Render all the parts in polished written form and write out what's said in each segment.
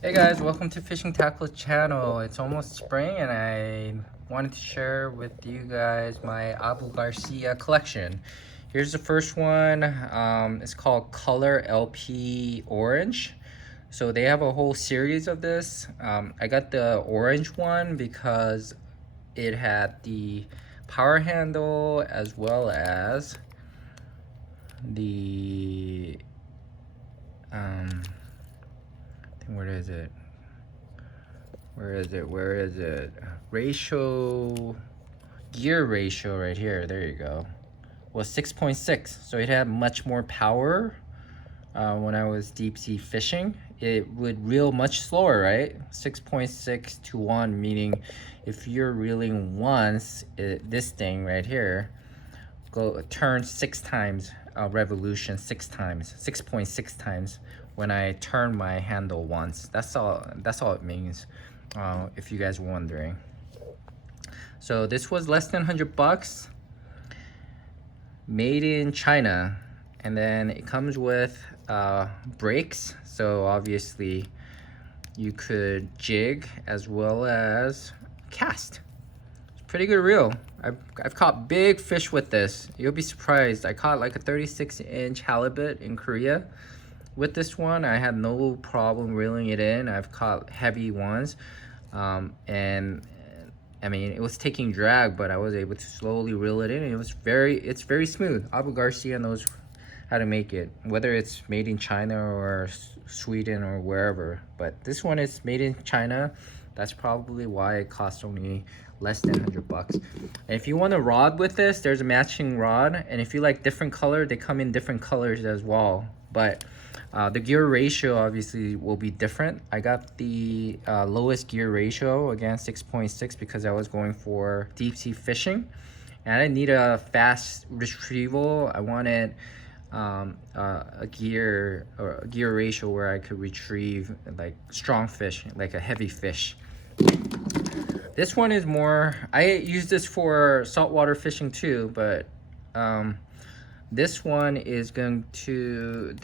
Hey guys, welcome to Fishing Tackle channel. It's almost spring and I wanted to share with you guys my Abu Garcia collection. Here's the first one. It's called Color LP Orange. So they have a whole series of this. I got the orange one because it had the power handle as well as the where is it? Where is it? Gear ratio right here. There you go. Was 6.6. So it had much more power when I was deep sea fishing. It would reel much slower, right? 6.6 to 1, meaning if you're reeling once, this thing right here turn 6 times revolution, 6 times, 6.6 times when I turn my handle once. That's all it means, if you guys were wondering. So this was less than 100 bucks, made in China, and then it comes with brakes, so obviously you could jig as well as cast. Pretty good reel. I've caught big fish with this. You'll be surprised. I caught like a 36-inch halibut in Korea. With this one, I had no problem reeling it in. I've caught heavy ones. And I mean, it was taking drag, but I was able to slowly reel it in. It's very smooth. Abu Garcia knows how to make it, whether it's made in China or Sweden or wherever. But this one is made in China. That's probably why it costs only less than 100 bucks. And if you want a rod with this, there's a matching rod. And if you like different color, they come in different colors as well. But the gear ratio obviously will be different. I got the lowest gear ratio, again 6.6, because I was going for deep sea fishing. And I didn't need a fast retrieval. I wanted a gear ratio where I could retrieve like strong fish, like a heavy fish. This one is more, I use this for saltwater fishing too, but this one is going to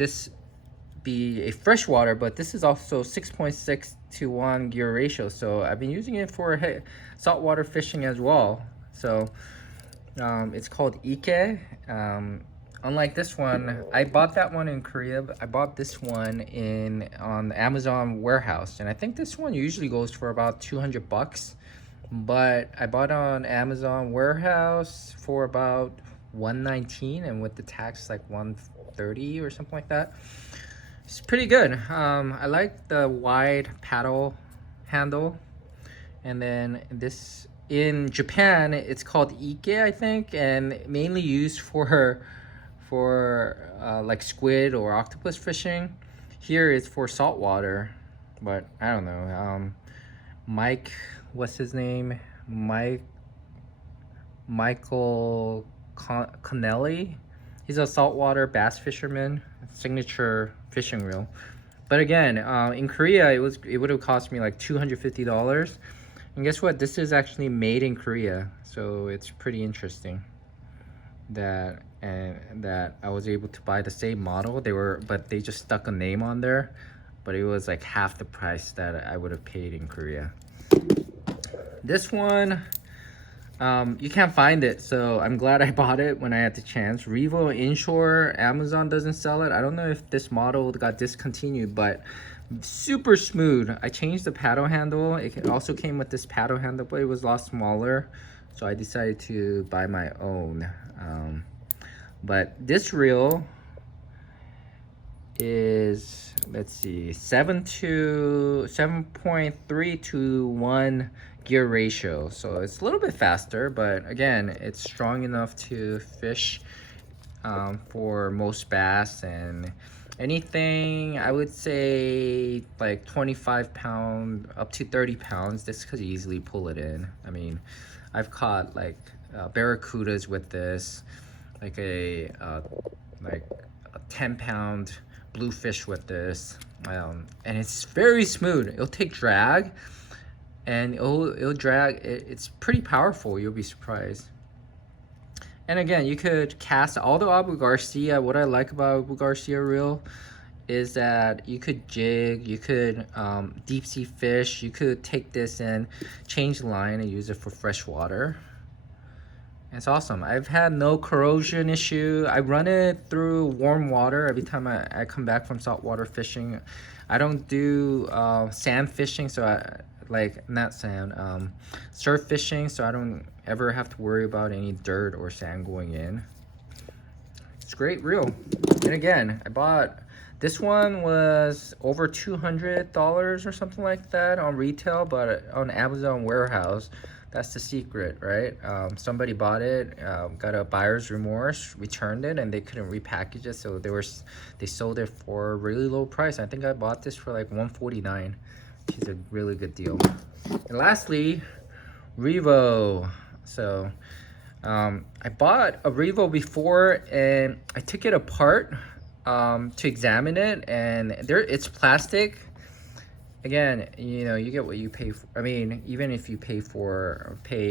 be a freshwater, but this is also 6.6 to 1 gear ratio, so I've been using it for saltwater fishing as well. So it's called IKE. Unlike this one, I bought that one in Korea, but I bought this one on the Amazon warehouse, and I think this one usually goes for about 200 bucks, but I bought it on Amazon warehouse for about 119, and with the tax like 130 or something like that. It's pretty good. I like the wide paddle handle, and then this in Japan it's called Ike, I think, and mainly used for like squid or octopus fishing. Here it's for saltwater, but I don't know. Mike, what's his name? Michael Connelly. He's a saltwater bass fisherman, signature fishing reel. But again, in Korea, it would have cost me like $250. And guess what? This is actually made in Korea, so it's pretty interesting that I was able to buy the same model. But they just stuck a name on there, but it was like half the price that I would have paid in Korea. This one, you can't find it, so I'm glad I bought it when I had the chance. Revo Inshore, Amazon doesn't sell it. I don't know if this model got discontinued, but super smooth. I changed the paddle handle. It also came with this paddle handle, but it was a lot smaller, so I decided to buy my own. But this reel is, let's see, 7.3 to 1 gear ratio, so it's a little bit faster, but again, it's strong enough to fish for most bass and anything. I would say like 25 pound up to 30 pounds. This could easily pull it in. I mean, I've caught like barracudas with this, like a 10-pound bluefish with this, and it's very smooth. It'll take drag, and it'll drag. It's pretty powerful. You'll be surprised. And again, you could cast all the Abu Garcia. What I like about Abu Garcia reel is that you could jig, you could deep sea fish, you could take this and change the line and use it for freshwater. It's awesome. I've had no corrosion issue. I run it through warm water every time I come back from saltwater fishing. I don't do sand fishing, so not sand, surf fishing, so I don't ever have to worry about any dirt or sand going in. It's great reel. And again, I bought this one, was over $200 or something like that on retail, but on Amazon warehouse, that's the secret, right? Somebody bought it, got a buyer's remorse, returned it, and they couldn't repackage it, so they sold it for a really low price. I think I bought this for like $149, which is a really good deal. And lastly, Revo. So I bought a Revo before, and I took it apart to examine it, and it's plastic. Again, you know, you get what you pay for. I mean, even if you pay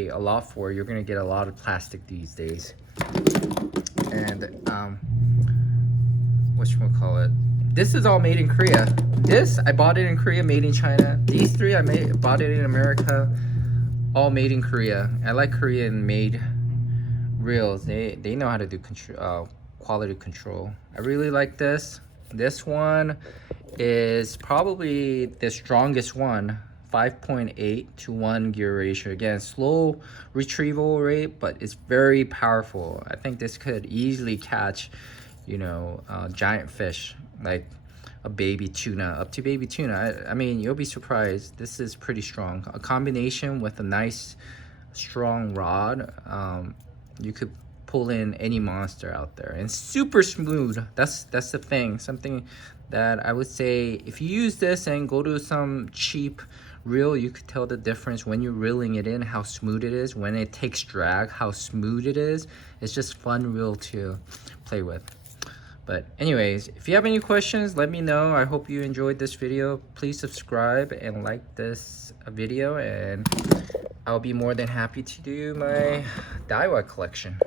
a lot for, you're gonna get a lot of plastic these days. And whatchamacallit, this is all made in Korea. This, I bought it in Korea, made in China. These three, bought it in America, all made in Korea. I like Korean made reels. They know how to do quality control. I really like this. This one is probably the strongest one, 5.8 to 1 gear ratio. Again, slow retrieval rate, but it's very powerful. I think this could easily catch, you know, giant fish like a baby tuna, up to baby tuna. I mean, you'll be surprised. This is pretty strong. A combination with a nice strong rod, you could pull in any monster out there, and super smooth. That's the thing. Something that I would say, if you use this and go to some cheap reel, you could tell the difference when you're reeling it in, how smooth it is. When it takes drag, how smooth it is. It's just fun reel to play with. But anyways, if you have any questions, let me know. I hope you enjoyed this video. Please subscribe and like this video, and I'll be more than happy to do my Daiwa collection.